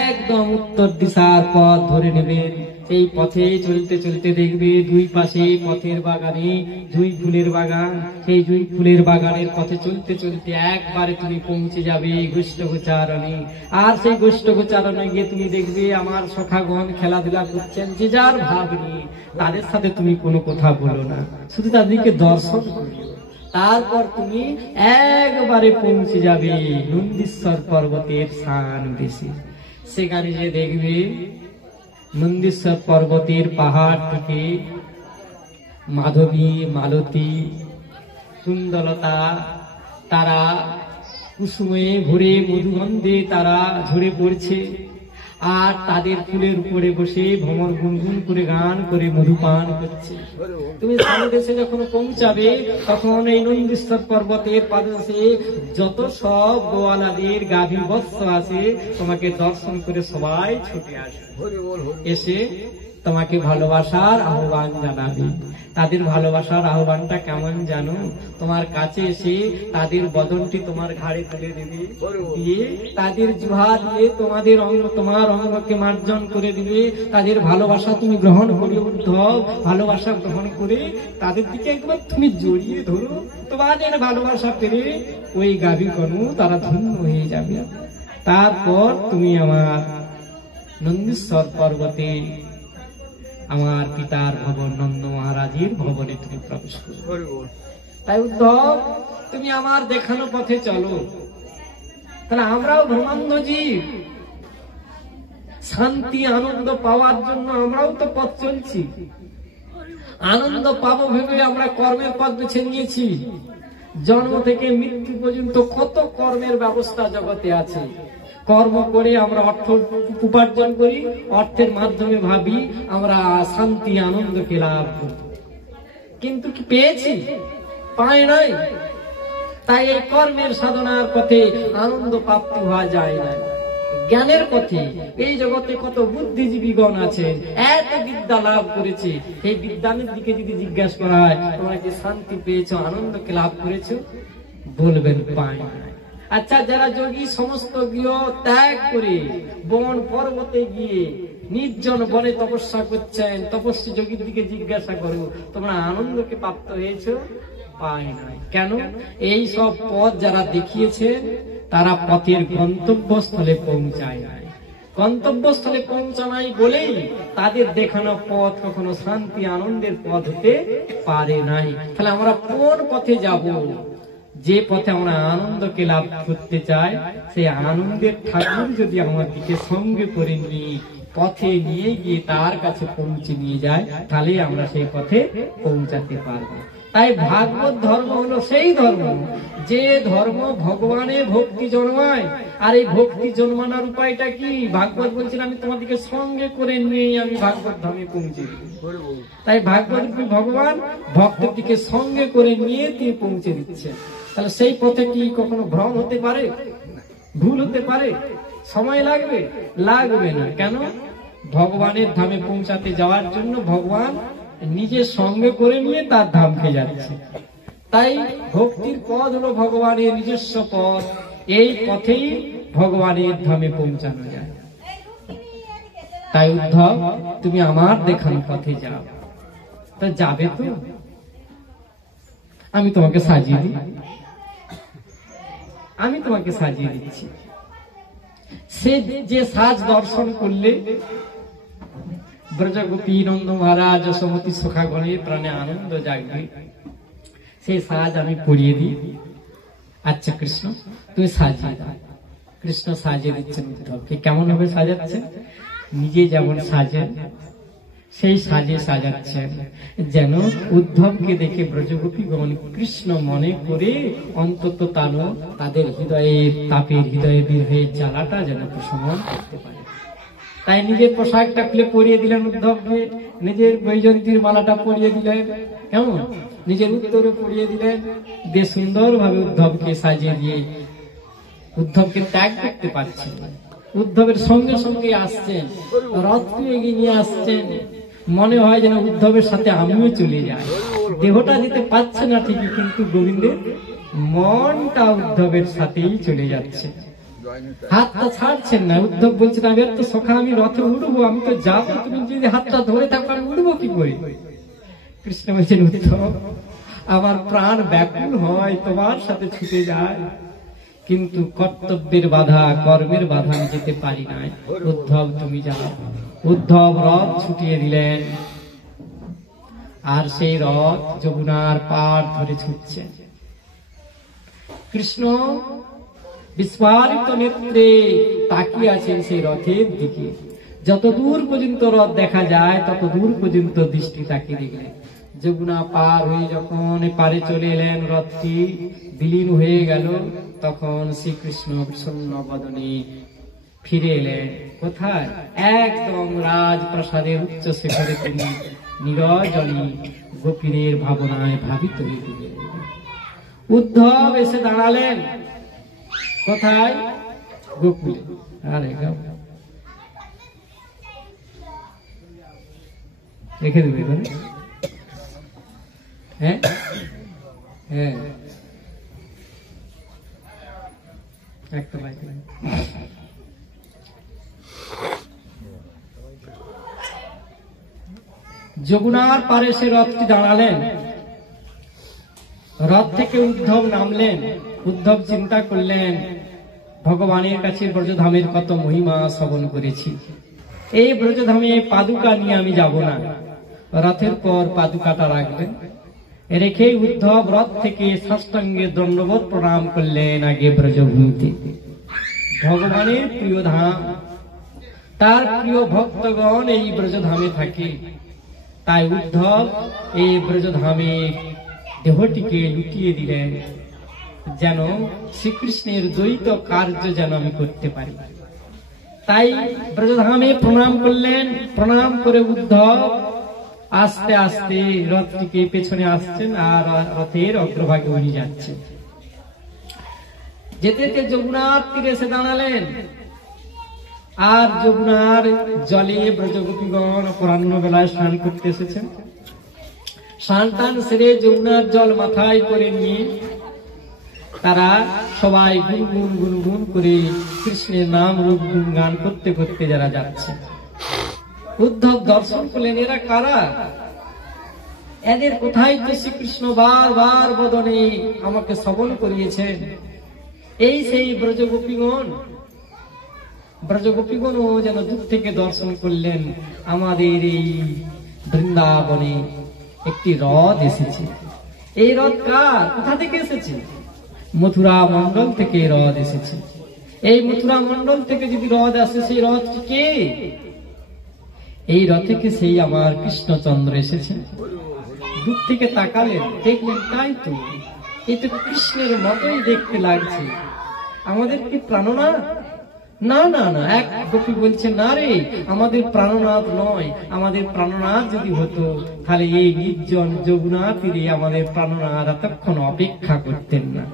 একদম উত্তর দিশার পথ ধরে নেবেন। সেই পথে চলতে চলতে দেখবে দুই পাশে পথের বাগানে জুঁই ফুলের বাগান। সেই জুঁই ফুলের বাগানের পথে চলতে চলতে একবারে তুমি পৌঁছে যাবে গোষ্ঠগোচারণে। আর সেই গোষ্ঠগোচারণে গিয়ে তুমি দেখবে আমার সখাগণ খেলাধুলা করছেন, যে যার ভাব নিয়ে। তাদের সাথে তুমি কোনো কথা বলো না, শুধু তাদেরকে দর্শন করিও। তারপর তুমি একবারে পৌঁছে যাবে নন্দীশ্বর পর্বতের শান বেশি। সেখানে যে দেখবে নন্দীশ্বর পর্বতের পাহাড় থেকে মাধবী, মালতী, কুন্দলতা তারা কুসুমে ভরে মধুগন্ধে তারা ঝরে পড়ছে, আর তাদের ফুলের উপরে বসে ভ্রমর গুনগুন করে গান করে মধুপান করছে। তুমি স্থানদেশে যখন পৌঁছাবে তখন এই নন্দীশ্বর পর্বতের পাদে যত সব গোয়ালাদের গাভী বৎস আছে তোমাকে দর্শন করে সবাই ছুটে আসবে, এসে তোমাকে ভালোবাসার আহ্বান জানাবে। তাদের ভালোবাসার আহ্বানটা কেমন জানো? তোমার কাছে এসে তাদের বদনটি তোমার ঘাড়ে তুলে দেবে, দিয়ে তাদের জিহ্বা দিয়ে তোমার অঙ্গকে মার্জন করে দিবে। তাদের ভালোবাসা তুমি গ্রহণ করে উদ্ধব, ভালোবাসা গ্রহণ করে তাদের দিকে একবার তুমি জড়িয়ে ধরো। তোমাদের ভালোবাসা পেলে ওই গাভীগণ তারা ধন্য হয়ে যাবে। তারপর তুমি আমার নন্দীশ্বর পর্বতে আমার পিতার ভবন নন্দ মহারাজের ভবনে তুমি প্রবেশ করো। তাই উদ্ধব তুমি আমার দেখানো পথে চলো। তাহলে আমরাও ভ্রমান্ধ জীব, শান্তি আনন্দ পাওয়ার জন্য আমরাও তো পথ চলছি। আনন্দ পাবো ভেবে আমরা কর্মের পথ বেছে নিয়েছি। জন্ম থেকে মৃত্যু পর্যন্ত কত কর্মের ব্যবস্থা জগতে আছে। কর্ম করে আমরা অর্থ উপার্জন করি, অর্থের মাধ্যমে ভাবি আমরা শান্তি আনন্দকে লাভ করি, কিন্তু কি পেয়েছি? পাই নাই। তাই এই কর্মের সাধনার পথে আনন্দ প্রাপ্তি হওয়া যায় না। জ্ঞানের পথে এই জগতে কত বুদ্ধিজীবীগণ আছে, এত বিদ্যা লাভ করেছে। এই বিদ্যানের দিকে যদি জিজ্ঞাসা করা হয় তোমরা কি শান্তি পেয়েছো, আনন্দকে লাভ করেছো, বলবেন পাই নাই। আচ্ছা, যারা যোগী সমস্ত গৃহ ত্যাগ করে বন পর্বতে গিয়ে নির্জন বনে তপস্যা করছেন, তপস্বী যোগীর দিকে জিজ্ঞাসা করো তোমরা আনন্দকে প্রাপ্ত হয়েছো? পায় নাই। কেন? এই সব পথ যারা দেখিয়েছেন তারা পথের গন্তব্যস্থলে পৌঁছায় নাই। গন্তব্যস্থলে পৌঁছানাই বলেই তাদের দেখানো পথ কখনো শান্তি আনন্দের পথ হতে পারে নাই। তাহলে আমরা কোন পথে যাব? যে পথে আমরা আনন্দকে লাভ করতে চাই, সেই আনন্দের ঠাকুর যদি আমাদেরকে সঙ্গে করে নিয়ে পথে নিয়ে গিয়ে তার কাছে পৌঁছে নিয়ে যায়, তাহলে আমরা সেই পথে পৌঁছাতে পারবো। তাই ভাগবত ধর্ম হলো সেই ধর্ম যে ধর্ম ভগবানের ভক্তি জন্মায়। আর এই ভক্তি জন্মানোর উপায়টা কি? ভাগবত বলছেন আমি তোমাদেরকে সঙ্গে করে নিয়ে আমি ভাগবত ধামে পৌঁছে দিই। তাই ভাগবত ভগবান ভক্তের দিকে সঙ্গে করে নিয়ে তিনি পৌঁছে দিচ্ছেন। তাহলে সেই পথে কি কখনো ভ্রম হতে পারে? ভুল হতে পারে? সময় লাগবে? লাগবে না। কেন? ভগবানের ধামে পৌঁছাতে যাওয়ার জন্য ভগবান নিজের সঙ্গে করে নিয়ে তার ধামকে যাচ্ছে। তাই ভক্তির পথ হলো ভগবানের নিজস্ব পথ। এই পথেই ভগবানের ধামে পৌঁছানো যায়। তাই উদ্ধব তুমি আমার দেখানো পথে যাও। তা যাবে তো? আমি তোমাকে সাজিয়ে দিই, আমি তোমাকে সাজিয়ে দিচ্ছি। সে যে সাজ দর্শন করলে ব্রজগোপী নন্দ মহারাজ যশোমতী সখাগণের প্রাণে আনন্দ জাগবে, সেই সাজ আমি পরিয়ে দিই। আচ্ছা কৃষ্ণ তুমি সাজিয়ে দাও। কৃষ্ণ সাজিয়ে দিচ্ছেন উদ্ধবকে। কেমন ভাবে সাজাচ্ছেন? নিজে যেমন সাজেন সেই সাজে সাজাচ্ছেন, যেন উদ্ধবকে দেখে ব্রজগোপীগণ কৃষ্ণ মনে করে অন্তত তাদের হৃদয়ের তাপের হৃদয়ের বিরহের জ্বালাটা যেন প্রশমন করতে পারে। তাই নিজের পোশাকটা খুলে পরিয়ে দিলেন উদ্ধবকে, নিজের বৈজয়ন্তীর মালাটা পরিয়ে দিলেন, কেমন নিজের উত্তরে পরিয়ে দিলেন, দিয়ে সুন্দর ভাবে উদ্ধবকে সাজিয়ে দিয়ে উদ্ধবকে ত্যাগ করতে পারছেন। উদ্ধবের সঙ্গে সঙ্গে আসছেন, রথকে এগিয়ে নিয়ে আসছেন। মনে হয় যেন উদ্ধবের সাথে আমিও চলে যাই। দেহটা যেতে পারছে না ঠিকই, কিন্তু গোবিন্দের মনটা উদ্ধবের সাথেই চলে যাচ্ছে। হাতটা ছাড়ছেন না। উদ্ধব বলছেন আমি তো সখা, আমি রথে উঠবো, আমি তো যাবো, তুমি যদি হাতটা ধরে থাকো আমি উঠবো কি করে? কৃষ্ণ বলছেন উদ্ধব আমার প্রাণ ব্যাকুল হয়, তোমার সাথে ছুটে যায়, কিন্তু কর্তব্যের বাধা কর্মের বাধা আমি যেতে পারি না। উদ্ধব তুমি যাও। উদ্ধব রথ ছুটিয়ে দিলেন, আর সেই রথ যমুনার পাড় ধরে ছুটছে। কৃষ্ণ বিস্ফারিত নেত্রে তাকিয়ে আছেন সেই রথের দিকে। যত দূর পর্যন্ত রথ দেখা যায় তত দূর পর্যন্ত দৃষ্টি তাকিয়ে দেখলেন। যমুনা পার হয়ে যখন পারে চলে এলেন, রথটি বিলীন হয়ে গেল, তখন শ্রীকৃষ্ণ প্রসন্ন বদনে ফিরে এলেন। কোথায়? একদম রাজপ্রাসাদের উচ্চ শিখরে তিনি নিরজনী গোপীদের ভাবনায় ভাবিত হয়ে গেলেন। উদ্ধব এসে দাঁড়ালেন কোথায়? গোকুলে। আরে রেখে দেবে করে, হ্যাঁ হ্যাঁ একটা যমুনার পারে সে রথটি দাঁড়ালেন। রথ থেকে উদ্ধব নামলেন। উদ্ধব চিন্তা করলেন, ভগবানের কাছে ব্রজধামের কত মহিমা শ্রবণ করেছি, এই ব্রজধামে পাদুকা নিয়ে আমি যাব না। রথের পর পাদুকাটা রাখবেন। রেখে উদ্ধব রথ থেকে সাষ্টাঙ্গে দণ্ডবত প্রণাম করলেন আগে ব্রজভূমিতে। ভগবানের প্রিয় ধাম, তার প্রিয় ভক্তগণ এই ব্রজধামে থাকে। তাই উদ্ধব এই ব্রজধামে দেহটিকে লুটিয়ে দিলেন, যেন শ্রীকৃষ্ণের দ্বৈত কার্য যেন আমি করতে পারি। তাই ব্রজধামে প্রণাম করলেন। প্রণাম করে উদ্ধব আস্তে আস্তে রথটিকে পেছনে আসছেন, আর রথের অগ্রভাগে উনি যাচ্ছেন। যেতে যেতে যমুনার তীরে এসে দাঁড়ালেন। আর যমুনার জলে ব্রজগোপীগণ অপরাহ্ন বেলায় স্নান করতে এসেছেন। স্নান টান সেরে যমুনার জল মাথায় করে নিয়ে তারা সবাই গুনগুন গুনগুন করে কৃষ্ণের নাম রূপ গুণ গান করতে করতে যারা যাচ্ছে। উদ্ধব দর্শন করলেন, এরা কারা? এদের কোথায় যে শ্রীকৃষ্ণ বারবার বদনে আমাকে শ্রবণ করিয়েছেন। এই সেই ব্রজগোপীগণ। ব্রজগোপীগণও যেন দূর থেকে দর্শন করলেন, আমাদের এই বৃন্দাবনে একটি রথ এসেছে। এই রথ কার? কোথা থেকে এসেছে? মথুরা মন্ডল থেকে রথ এসেছে। এই মথুরা মন্ডল থেকে যদি রথ আসে, সেই রথ কে? এই রথে কে? সেই আমার কৃষ্ণচন্দ্র এসেছে। দূর থেকে তাকালেন, দেখলেন তাই তো, এই তো কৃষ্ণের মতোই দেখতে লাগছে। আমাদের কি প্রাণনাথ? না না না, এক গোপী বলছে, না রে, আমাদের প্রাণনাথ নয়। আমাদের প্রাণনাথ যদি হতো, তাহলে এই নির্জন যমুনা তীরে আমাদের প্রাণনাথ এতক্ষণ অপেক্ষা করতেন না।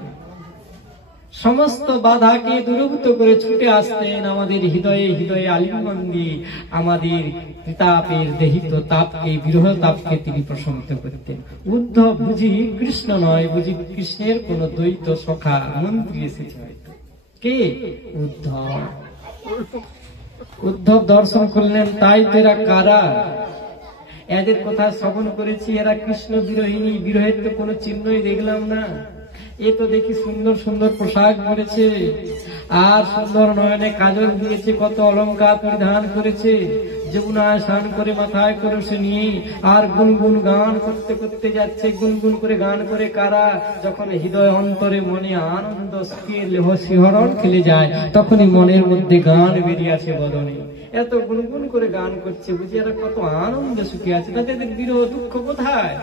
সমস্ত বাধাকে দূরীভূত করে ছুটে আসতেন, আমাদের হৃদয়ে হৃদয়ে আলিঙ্গন দিয়ে আমাদের তাপের দেহিত তাপকে, বিরহ তাপকে তিনি প্রশমিত করতেন। উদ্ধব বুঝি কৃষ্ণ নয়, বুঝি কৃষ্ণের কোন দ্বৈত সখা মন্ত্রী এসেছে হয়তো। কে? উদ্ধব। উদ্ধব দর্শন করলেন, তাই তো এরা কারা? এদের কথা শ্রবণ করেছি, এরা কৃষ্ণ বিরোহিনী। বিরহের তো কোনো চিহ্নই দেখলাম না। এ তো দেখি সুন্দর সুন্দর পোশাক পরেছে, আর সুন্দর নয়নে কাজল দিয়েছে, কত অলংকার পরিধান করেছে, যমুনায় স্নান করে মাথায় করে সে নিয়ে আর গুনগুন গান করতে করতে যাচ্ছে। গুনগুন করে গান করে কারা? যখন হৃদয় অন্তরে মনে আনন্দ শিহরণ খেলে যায়, তখনই মনের মধ্যে গান বেরিয়ে আসে বদনে। এত গুনগুন করে গান করছে, বুঝি এরা কত আনন্দ সুখে আছে। তাদের বিরহ দুঃখ কোথায়?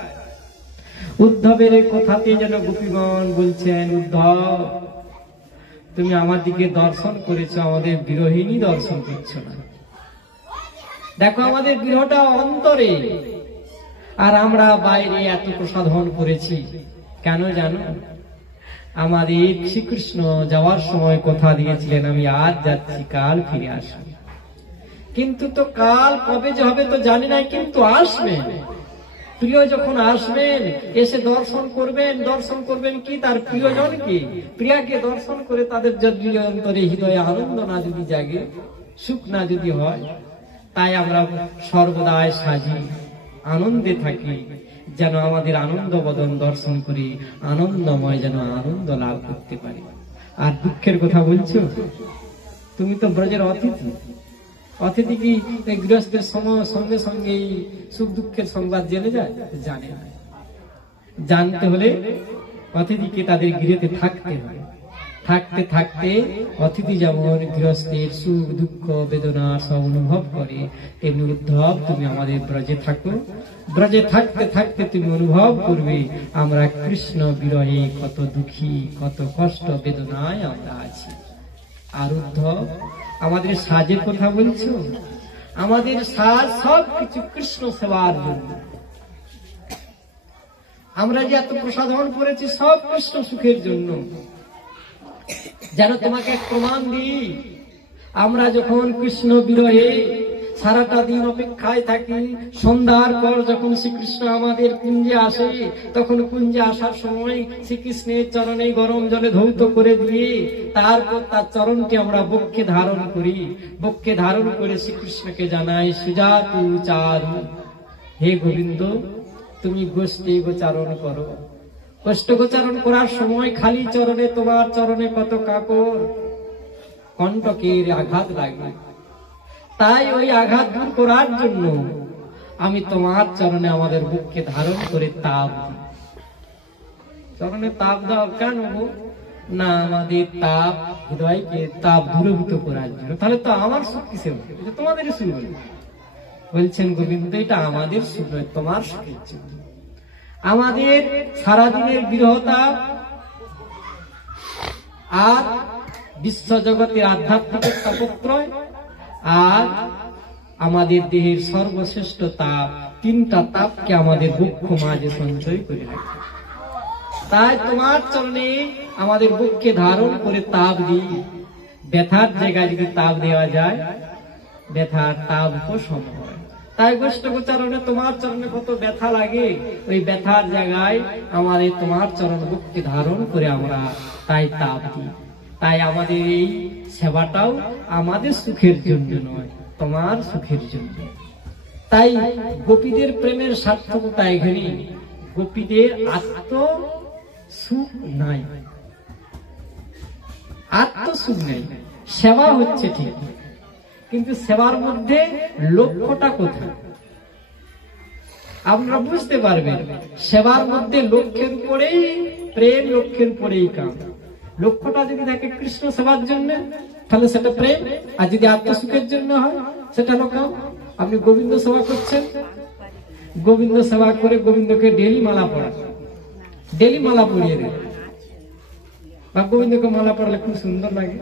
উদ্ধবের কথাতে যেন গোপীগণ বলছেন, উদ্ধব তুমি আমার দিকে দর্শন করেছো, আমাদের বিরোহিনী দর্শন করছো না। দেখো আমাদের বিরহটা অন্তরে, আর আমরা বাইরে এত প্রসাধন করেছি। কেন জানো? আমাদের শ্রীকৃষ্ণ যাওয়ার সময় কথা দিয়েছিলেন, আমি আজ যাচ্ছি, কাল ফিরে আসবো। কিন্তু তো কাল কবে যে হবে তো জানি না, কিন্তু আসবেন। প্রিয় যখন আসবেন, এসে দর্শন করবেন। দর্শন করবেন কি? তার প্রিয়জনকে, প্রিয়াকে দর্শন করে তাদের যদি অন্তরে হৃদয়ে আনন্দ না যদি জাগে, সুখ না যদি হয়, তাই আমরা সর্বদাই সাজি, আনন্দে থাকি, যেন আমাদের আনন্দ বদন দর্শন করি, আনন্দময় যেন আনন্দ লাভ করতে পারি। আর দুঃখের কথা বলছো? তুমি তো ব্রজের অতিথি। অতিথি কি গৃহস্থের সঙ্গে সঙ্গে সুখ দুঃখের সংবাদ জেনে যায়? জানে না। জানতে হলে অতিথিকে তাদের গৃহেতে থাকতে হয়। থাকতে থাকতে অতিথি যেমন গৃহস্থের সুখ দুঃখ বেদনা সব অনুভব করে, তেমনি উদ্ধব তুমি আমাদের ব্রজে থাকো। ব্রজে থাকতে থাকতে তুমি অনুভব করবে আমরা কৃষ্ণ বিরহে কত দুঃখী, কত কষ্ট বেদনায় আমরা আছি। আর উদ্ধব আমাদের সাজের কথা বলছো, আমাদের সাজ সব কিছু কৃষ্ণ সেবার জন্য। আমরা যে এত প্রসাধন করেছি সব কৃষ্ণ সুখের জন্য। যেন তোমাকে এক প্রমাণ দিই, আমরা যখন কৃষ্ণ বিরহে সারাটা দিন অপেক্ষায় থাকি, সন্ধ্যার পর যখন শ্রীকৃষ্ণ আমাদের কুঞ্জে আসে, তখন কুঞ্জে আসার সময় শ্রীকৃষ্ণের চরণে গরম জলে ধৌত করে দিয়ে তারপর তার চরণকে আমরা বক্ষে ধারণ করি। বক্ষে ধারণ করে শ্রীকৃষ্ণকে জানাই সুজাতু চারু, হে গোবিন্দ তুমি গোষ্ঠী গোচারণ করো। গোষ্ঠ গোচারণ করার সময় খালি চরণে, তোমার চরণে কত কাকর কণ্টকের আঘাত লাগে, তাই ওই আঘাত দূর করার জন্য আমি তোমার চরণে আমাদের বুককে ধারণ করে তাপ দিই। চরণে তাপ দাও কেন? না আমাদের তাপ হৃদয়কে তাপ দূরভূত করার জন্য। তাহলে তো আমার সুখ কিসে হবে? তোমাদেরই সুখ হবে। বলছেন গোবিন্দ এটা আমাদের সুখ নয়, তোমার সুখের জন্য। আমাদের সারাদিনের বিরহতা আর বিশ্বজগতের আধ্যাত্মিক তাপত্রয় আর আমাদের দেহের সর্বশ্রেষ্ঠ তাপ, তিনটা তাপকে আমাদের বক্ষ মাঝে সঞ্চয় করে রাখে। তাই তোমার চরণে আমাদের বক্ষে ধারণ করে তাপ দিই। ব্যথার জায়গায় যদি তাপ দেওয়া যায়, ব্যথার তাপ উপশম হয়। তাই গোষ্ঠগোচারণে তোমার চরণে কত ব্যথা লাগে, ওই ব্যথার জায়গায় আমাদের তোমার চরণ বক্ষে ধারণ করে আমরা তাই তাপ দিই। তাই আমাদের এই সেবাটাও আমাদের সুখের জন্য নয়, তোমার সুখের জন্য। তাই গোপীদের প্রেমের সার্থকতা এখানে, গোপীদের আত্ম সুখ নাই, আত্মসুখ নেই। সেবা হচ্ছে ঠিক, কিন্তু সেবার মধ্যে লক্ষ্যটা কোথায় আপনারা বুঝতে পারবেন। সেবার মধ্যে লক্ষ্যের উপরেই প্রেম, লক্ষ্যের উপরেই কাম। লক্ষ্যটা যদি থাকে কৃষ্ণ সেবার জন্য, তাহলে সেটা প্রেম। আর যদি আত্মসুখের জন্য হয়, সেটা হলো কাম। আপনি গোবিন্দ সেবা করছেন, গোবিন্দ সেবা করে গোবিন্দকে ডেলি মালা পড়া, ডেলি মালা পরিয়ে দেন, বা গোবিন্দকে মালা পড়ালে খুব সুন্দর লাগে।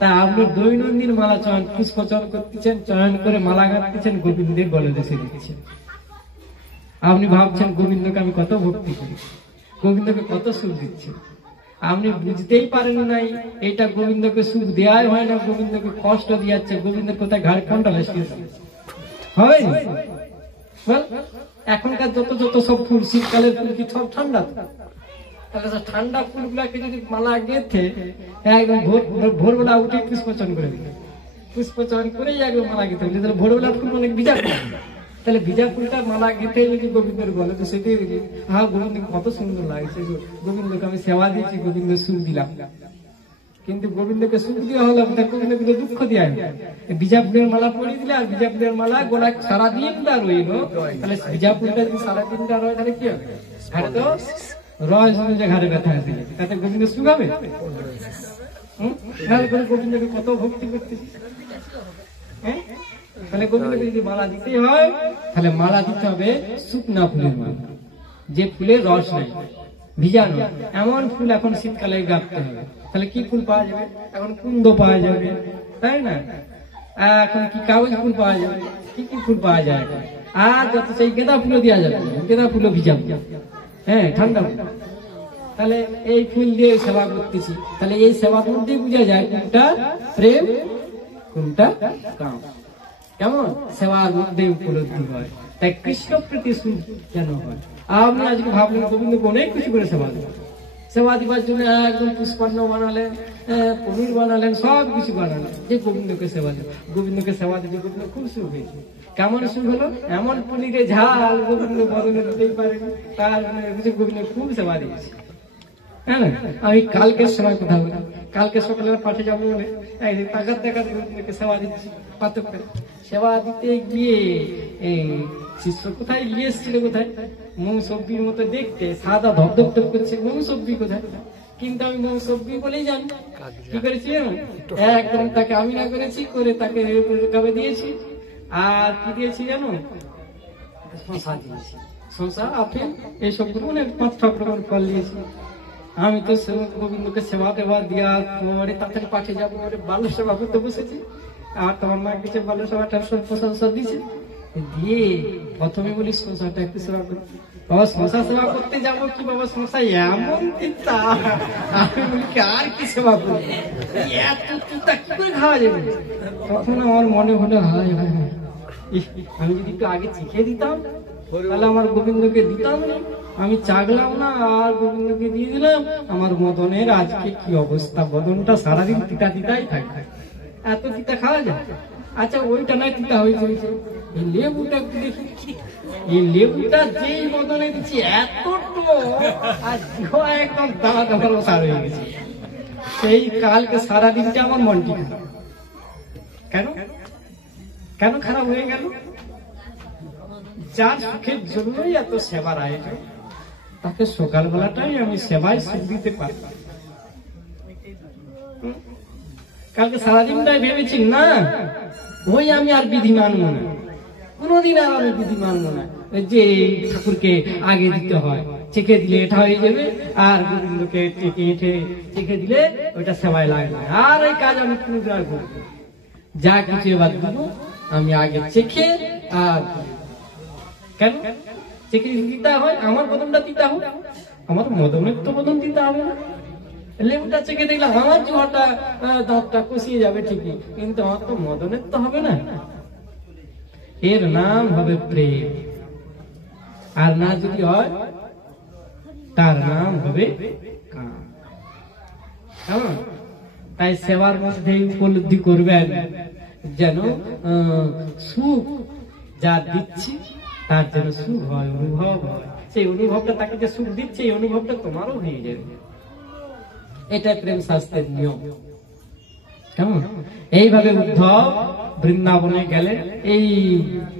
তা আপনি দৈনন্দিন মালা চয়ন, পুষ্প চয়ন করতেছেন, চয়ন করে মালা গাঁথতেছেন, গোবিন্দের গলে দেশে দিচ্ছেন। আপনি ভাবছেন গোবিন্দকে আমি কত ভক্তি করি, গোবিন্দকে কত সুখ দিচ্ছে। আপনি বুঝতেই পারেন নাই এটা গোবিন্দকে সুখ দেওয়াই হয় না, গোবিন্দকে কষ্ট দিয়াচ্ছে। গোবিন্দের কোথায় ঘাড় কোনটা হবে? এখনকার যত যত সব ফুল, শীতকালের ফুল কি সব ঠান্ডা? তাহলে ঠান্ডা ফুলগুলাকে যদি মালা গেঁথে একদম ভোরবেলা উঠে পুষ্পচয়ন করে দিল, পুষ্পচয়ন করেই একদম মালা গেঁথে দিল, তাহলে ভোরবেলা ফুল অনেক ভিজা ফুল, তাহলে ভিজা ফুলটা মালা গেঁথে যদি গোবিন্দের বলে, তো সেটাই হ্যাঁ গোবিন্দকে কত সুন্দর লাগছে, গোবিন্দকে আমি সেবা দিয়েছি, গোবিন্দ সুখ দিলাম। কিন্তু গোবিন্দকে সুখ দেওয়া হলো, গোবিন্দকে দুঃখ দেওয়া হলো। ভিজা ফুলের মালা পরিয়ে দিলে, আর ভিজা ফুলের মালা গোলা সারাদিনটা রইল, তাহলে ভিজা ফুলটা যদি সারাদিনটা রয় তাহলে কি হবে? ঘাড়ে তো রয় শুনে ঘাড়ে ব্যথা আছে, তাতে গোবিন্দ সুখ হবে? গোবিন্দকে কত ভক্তি করতেছি। হ্যাঁ, তাহলে গোবিন্দকে যদি মালা দিতে হয়, তাহলে মালা দিতে হবে শুকনা ফুলের মালা, যে ফুলের রস নেই, ভিজানো। এমন ফুল এখন শীতকালে গাঁথতে হবে। তাহলে কি ফুল পাওয়া যাবে? এখন কুন্দ পাওয়া যাবে, তাই না? এখন কি কাগজ ফুল পাওয়া যাবে, কি কি ফুল পাওয়া যায় এখন। আর যত সেই গেঁদা ফুলও দেওয়া যাবে, গেঁদা ফুলও ভিজাবো, হ্যাঁ ঠান্ডা ফুল। তাহলে এই ফুল দিয়ে সেবা করতেছি, তাহলে এই সেবার মধ্যে বোঝা যায় কোনটা প্রেম, কোনটা কাম। কেমন সেবার মধ্যে উপলব্ধি হয়। তাই কৃষ্ণ প্রীতি সুখ যেন হয়। আপনি আজকে ভাবলেন গোবিন্দকে অনেক কিছু করে সেবা দেবেন, সেবা দিবার জন্য একদম পুষ্পান্ন বানালেন, পনির বানালেন, সব কিছু বানালেন, যে গোবিন্দকে সেবা দেবেন। গোবিন্দকে সেবা দেবে, গোবিন্দ খুব সুখ হয়েছে। কেমন সুখ হলো? এমন পনিরে ঝাল গোবিন্দ বদলে দিতেই পারেন, তার গোবিন্দ খুব সেবা দিয়েছে। হ্যাঁ না, আমি কালকের সময় কথা বলি, কালকে সকালে পাঠে যাবো বলে টাকার দেখা গোবিন্দকে সেবা দিচ্ছি। পাতক সেবা দিতে গিয়ে শিষ্য কোথায় নিয়ে এসেছিল, কোথায় মুখ সব্জির মতো দেখতে, সাদা ধপধপ করছে, মুখ সব্জি কোথায়? কিন্তু আমি সবজি বলেই জানি। কি করেছি জানো? একদম তাকে আমি না করেছি, করে তাকে কাবে দিয়েছি। আর কি দিয়েছি জানো? শশা দিয়েছি, শশা, আপেল, এইসবগুলো মানে 5-6 রকমের ফল দিয়েছি। আমি তো গোবিন্দকে সেবা টেবা দিয়া পরে তাড়াতাড়ি পাঠিয়ে যাবো, বাল্য সেবা করতে বসেছি। আর তোমার মা কিছু বাল্য সেবাটা প্রশংসা দিয়েছে, দিয়ে প্রথমে বলি শশাটা একটু সেবা করি। বাবা শশা সেবা করতে যাবো কি বাবা, শশা এমন তিতা, আমি বলি আর কি সেবা করবো, এত তিতা কি করে খাওয়া যাবে? তখন আমার মনে হলো হায় হায় হায়, আমি যদি একটু আগে চিখে দিতাম তাহলে আমার গোবিন্দকে দিতাম না। আমি চাগলাম না আর গোবিন্দকে দিয়ে দিলাম। আমার মদনের আজকে কি অবস্থা, মদনটা সারাদিন তিতা তিতাই থাকে। এত তিতা খাওয়া যায়? আচ্ছা ওইটা নয়, তিতা হয়েছে, এই লেবুটা একটু দেখি। এই লেবুটা যেই মদনে দিচ্ছি এত আর একদম দাঁড়া দাঁড়ানো সার হয়ে গেছে। সেই কালকে সারাদিনটা আমার মনটি খারাপ। কেন কেন খারাপ হয়ে গেল? যার সুখের জন্যই এত সেবার আয়োজন, তাকে সকালবেলাটাই আমি সেবায় সুখ দিতে পারতাম। কালকে সারাদিনটাই ভেবেছি না ওই আমি আর বিধি মানব না, কোনদিন আর আমি বিধি মানব না যে ঠাকুরকে আগে দিতে হয়, চেখে দিলে এটা হয়ে যাবে, আর গোবিন্দকে চেখে দিলে ওইটা সেবায় লাগবে। আর এই কাজ আমি কোনদিন আর করব না। যা কিছু এবার দেবো আমি আগে চেখে, আর কেন চেখে দিতে হয়? আমার বদনটা দিতে হবে, আমার মদনের তো বদন দিতে হবে না। লেবুটা চেখে দেখলে আমার জোয়াটা দাঁতটা কষিয়ে যাবে ঠিকই, কিন্তু আমার তো মদনের তো হবে না। এর নাম হবে প্রেম, আর না যদি হয় তার নাম হবে কাম। তাই সেবার মধ্যে উপলব্ধি করবেন যেন সুখ যা দিচ্ছি তার যেন সুখ হয়, অনুভব হয়। সেই অনুভবটা তাকে যে সুখ দিচ্ছে, এই অনুভবটা তোমারও হয়ে যাবে। এটা প্রেম শাস্ত্রের নিয়ম। কেমন? এইভাবে উদ্ধব বৃন্দাবনে গেলে এই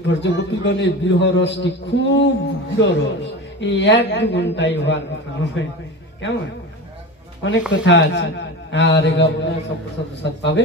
ব্রজগোপীগণের বিরহ রসটি খুব বিরহ রস, এই 1-2 ঘন্টায় হওয়ার কথা নয়। কেমন? অনেক কথা আছে, আর এগুলো সব পাবে।